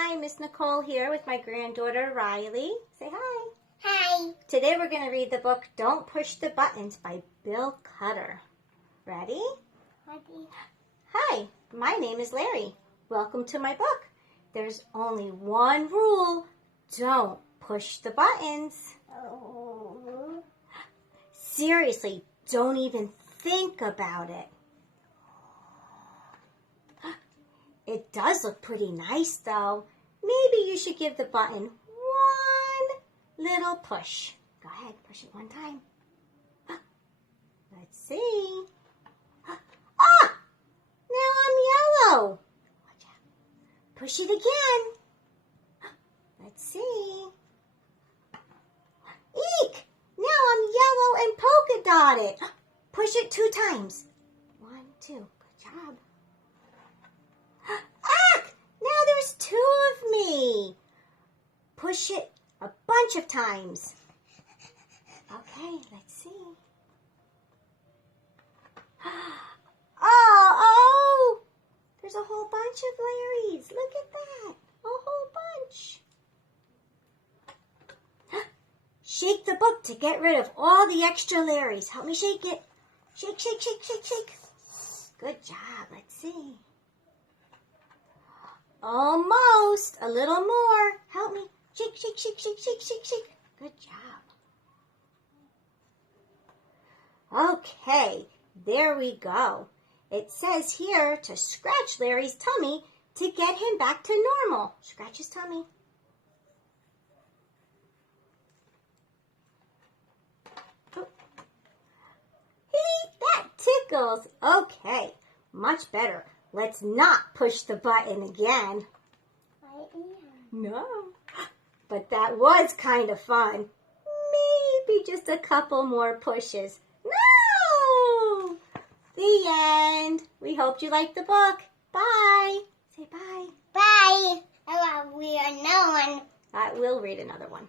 Hi, Miss Nicole here with my granddaughter Riley. Say hi. Hi. Today we're going to read the book Don't Push the Buttons by Bill Cutter. Ready? Ready. Hi, my name is Larry. Welcome to my book. There's only one rule. Don't push the buttons. Oh. Seriously, don't even think about it. It does look pretty nice, though. Maybe you should give the button one little push. Go ahead, push it one time. Let's see. Ah! Now I'm yellow. Watch out. Push it again. Let's see. Eek! Now I'm yellow and polka dotted. Push it 2 times. 1, 2. Good job. Now there's 2 of me. Push it a bunch of times. Okay, let's see. Oh, there's a whole bunch of Larrys. Look at that. A whole bunch. Shake the book to get rid of all the extra Larrys. Help me shake it. Shake, shake, shake, shake, shake. Good job. Let's see. Almost. A little more. Help me. Shake, shake, shake, shake, shake, shake, shake. Good job. Okay, there we go. It says here to scratch Larry's tummy to get him back to normal. Scratch his tummy. Oh. That tickles. Okay, much better. Let's not push the button again. No. But that was kind of fun. Maybe just a couple more pushes. No! The end. We hope you liked the book. Bye. Say bye. Bye. We are no one. We'll read another one.